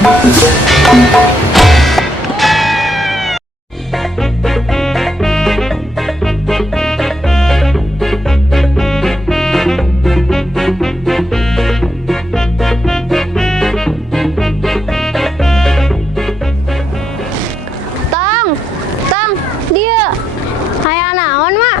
Tang, dia. Hayang naon, Mak?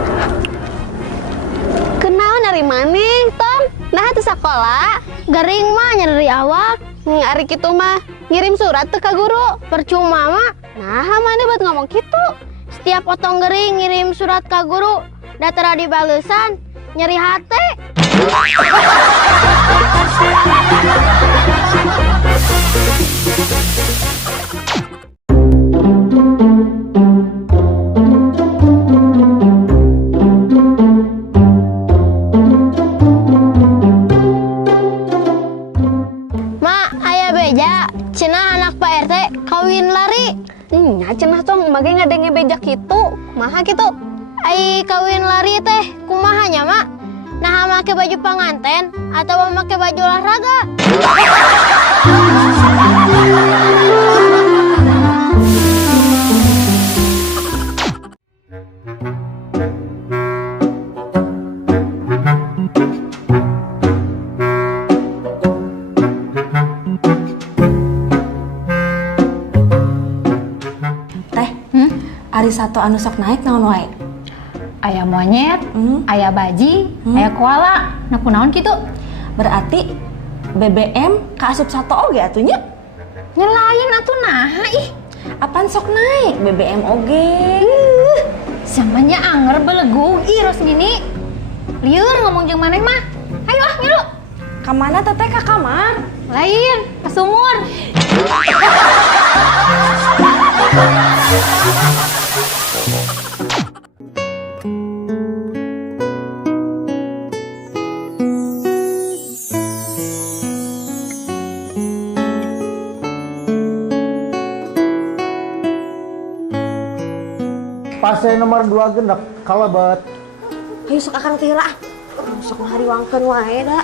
Kenaon dari mana, Tong? Nah, teu sakola. Gering mah nyeri awak. Ari kitu mah ngirim surat teu ka guru. Percuma, Mak. Nah, mana buat ngomong kitu? Setiap potong gering ngirim surat ka guru, da teu dibalesan, nyeri hate. Cenah anak Pak RT kawin lari. Nya cenah tong bage ngadenge beja kitu. Kumaha kitu? Ai kawin lari teh kumaha nya, Mak? Nah make baju penganten atau make baju olahraga? Ari satu anu sok naik naon wae? Aya monyet, aya baji, aya koala. Nah kunaon kitu? Berarti BBM kaasup satu oge atunya? Nyelain atuh naha ih. Apaan sok naik BBM oge? Samanya anger belegu ih Rosmini. Lieur ngomong jeung maneh mah. Hayu ah ngilu. Ka mana teteh ka kamar? Lain, ka sumur. Pasien nomor 2 genep kalebet. Hayu sok akang tira. Sok ngahariwangkeun wae da.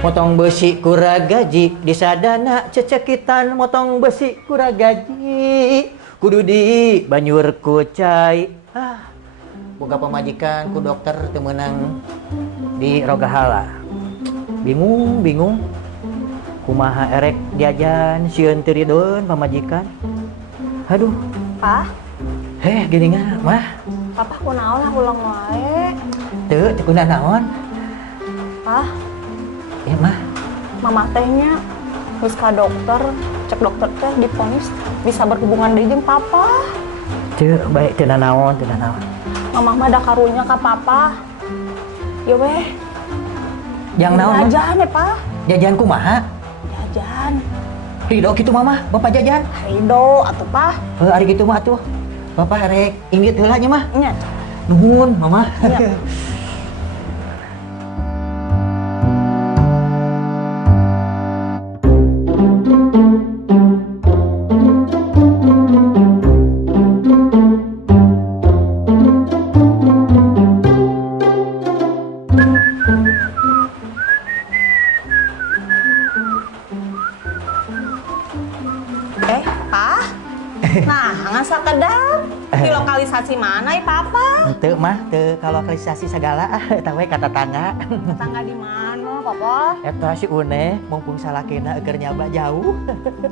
Motong besi kuragaji di sadana cecekitan motong besi kuragaji kudu di banyur kucai. Boga pamajikan ku dokter temenang di Rogahala. Bingung kumaha erek diajan sieun teu rideun pamajikan. Aduh, Pak, gini mah. papa kunaon lah ulang wae. Teu kunaon naon? Pak, Ya mah. mama tehnya geus ka dokter, cek dokter teh diponis bisa berhubungan deui jeung papa. Teu baik teu naon. Mama mah da karunya ka papa. Ya weh. Yang naon? Jajan ya, Pak. Jajan kumaha? Jajan. Ridho kitu mah bapak jajan. Ridho atuh, Pak. Ari kitu mah atuh. Bapak rek inggit heula nya mah. Nya. Nuhun, Mama. Nya. Pak. Nah, ngan sakedap. Di lokalisasi mana ya, Papa? Teu mah, teu kalokalisasi segala eta we ka tetangga. Tetangga di mana, Papa? Eta si Une mumpung salakina keur nyoba jauh.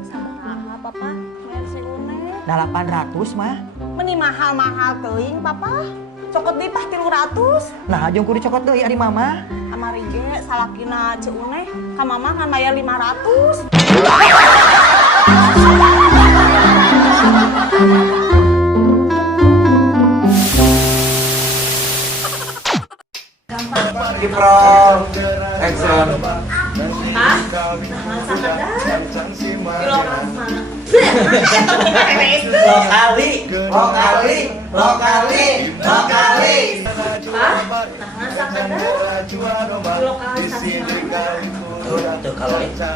Saha, Papa? Mer si Une. Nah 800 mah. Meni mahal-mahal teuing, Papa. Cokot deui pah 300. Nah, jeung kudu cokot deui ari Mama. Amari ge salakina Ceu Une ka Mama ngan bayar 500. Kiprol, action. Hah? Ngan sakedap. Di lokasi mana? Lokali. Hah? Nah, ngan sakedap. Di lokalisasi mana? Tuh kalau itu.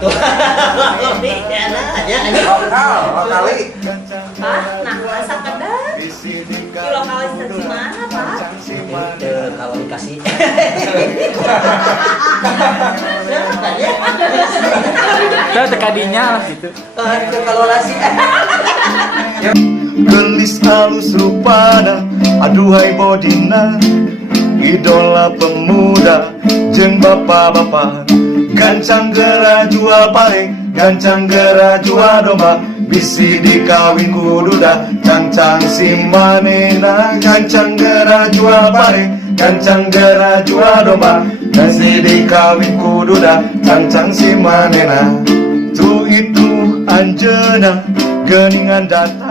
Ya aja. Lokal kali. Pak, nah rasa kedai. Di lokalisasi mana, Pak? Kalau dikasih. Kita tekadinya lah gitu. Kalau nasi. Gelis halus rupana, aduhai bodina, idola pemuda, jeng bapak-bapak. Gancang gera jual paling, gancang gera jual domba, bisi dikawin kududa, gancang si manena. Gancang gera jual paling, gancang gera jual domba, bisi dikawin kududa, gancang si manena. Tu itu Anjena, geningan datang.